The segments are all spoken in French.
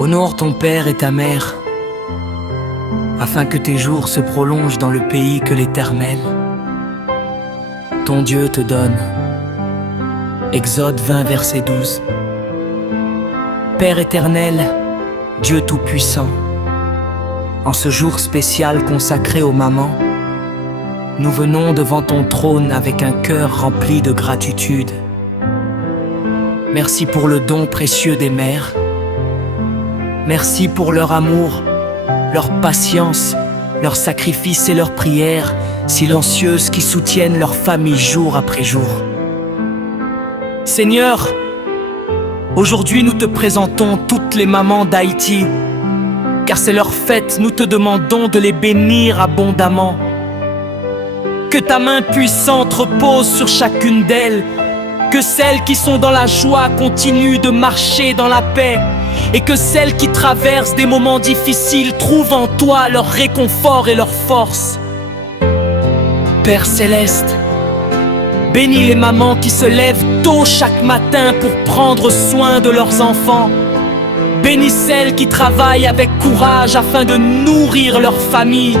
Honore ton père et ta mère, afin que tes jours se prolongent dans le pays que l'Éternel, ton Dieu, te donne. Exode 20, verset 12. Père éternel, Dieu tout-puissant, en ce jour spécial consacré aux mamans, nous venons devant ton trône avec un cœur rempli de gratitude. Merci pour le don précieux des mères. Merci pour leur amour, leur patience, leur sacrifice et leurs prières silencieuses qui soutiennent leur famille jour après jour. Seigneur, aujourd'hui nous te présentons toutes les mamans d'Haïti, car c'est leur fête, nous te demandons de les bénir abondamment. Que ta main puissante repose sur chacune d'elles, que celles qui sont dans la joie continuent de marcher dans la paix, et que celles qui traversent des moments difficiles trouvent en toi leur réconfort et leur force. Père céleste, bénis les mamans qui se lèvent tôt chaque matin pour prendre soin de leurs enfants. Bénis celles qui travaillent avec courage afin de nourrir leur famille.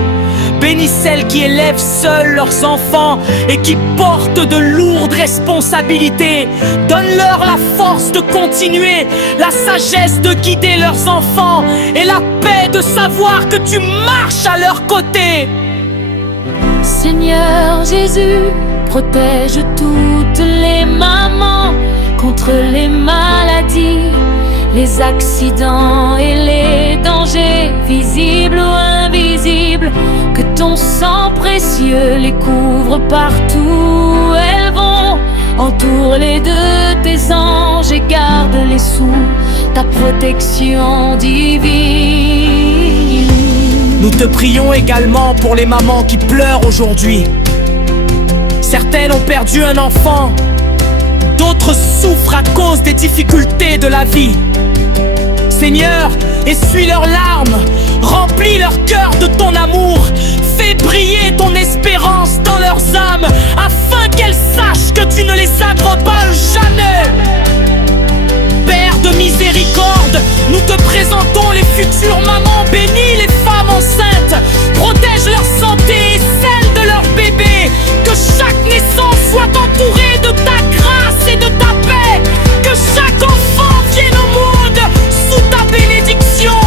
Bénis celles qui élèvent seules leurs enfants et qui portent de lourdes responsabilités. Donne-leur la force de continuer, la sagesse de guider leurs enfants et la paix de savoir que tu marches à leur côté. Seigneur Jésus, protège toutes les mamans contre les maladies, les accidents et les dangers, visibles ou invisibles. Que ton sang précieux les couvre partout où elles vont. Entoure-les de tes anges et garde-les sous ta protection divine. Nous te prions également pour les mamans qui pleurent aujourd'hui. Certaines ont perdu un enfant, d'autres souffrent à cause des difficultés de la vie. Seigneur, essuie leurs larmes, remplis leur cœur de ton amour, fais briller ton espérance dans leurs âmes, afin qu'elles sachent que tu ne les abandonnes jamais. Père de miséricorde, nous te présentons les futures mamans, bénis les femmes enceintes, protège leur santé et celle de leur bébé, que chaque naissance soit entourée de ta grâce et de ta paix, que chaque enfant vienne au monde sous ta bénédiction.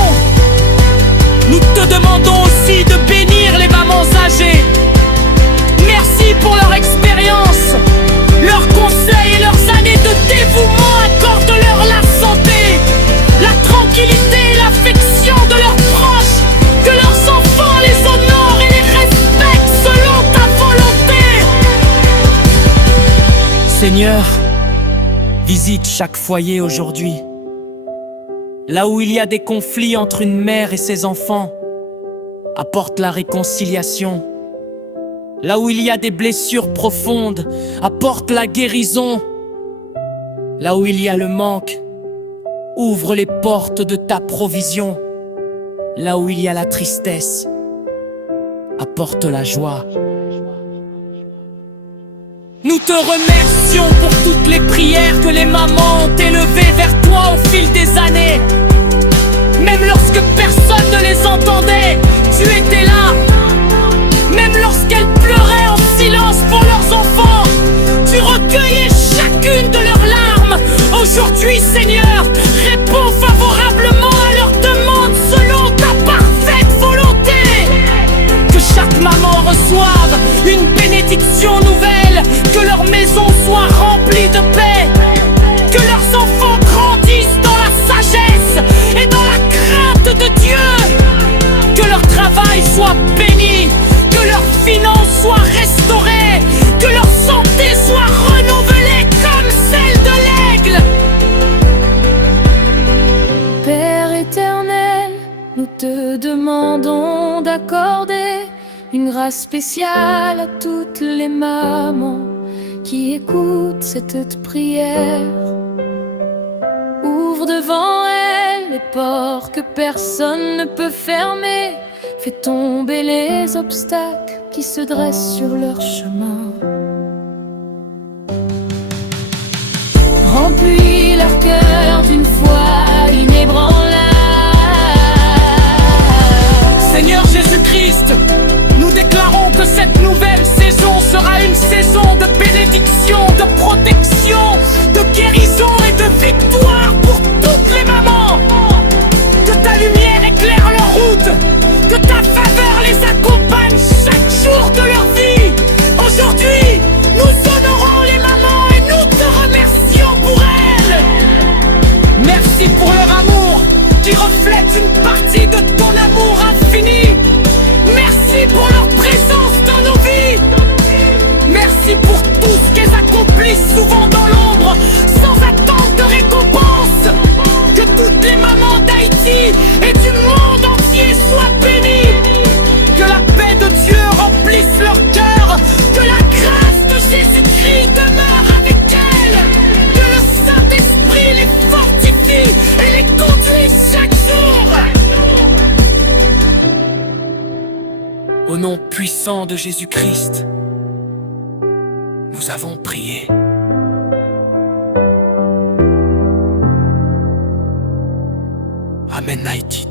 Nous te demandons aussi de bénir les mamans âgées. Merci pour leur expérience, leurs conseils et leurs années de dévouement. Accorde-leur la santé, la tranquillité et l'affection de leurs proches. Que leurs enfants les honorent et les respectent selon ta volonté. Seigneur, visite chaque foyer aujourd'hui. Là où il y a des conflits entre une mère et ses enfants, apporte la réconciliation. Là où il y a des blessures profondes, apporte la guérison. Là où il y a le manque, ouvre les portes de ta provision. Là où il y a la tristesse, apporte la joie. Nous te remercions pour toutes les prières que les mamans ont élevées vers toi au fil des années. Même lorsque personne ne les entendait, tu étais là. Même lorsqu'elles pleuraient en silence pour leurs enfants, tu recueillais chacune de leurs larmes. Aujourd'hui, Seigneur, réponds favorablement à leurs demandes selon ta parfaite volonté. Que chaque maman reçoive une bénédiction nouvelle, que leur maison soit remplie de paix, que leurs enfants grandissent dans la sagesse et dans la crainte de Dieu, que leur travail soit béni, que leurs finances soient restaurées, que leur santé soit renouvelée comme celle de l'aigle. Père éternel, nous te demandons d'accorder une grâce spéciale à toutes les mamans qui écoutent cette prière. Ouvre devant elles les portes que personne ne peut fermer. Fais tomber les obstacles qui se dressent sur leur chemin. Remplis leur cœur d'une foi inébranlable. Au nom puissant de Jésus-Christ, nous avons prié. Amen. Night,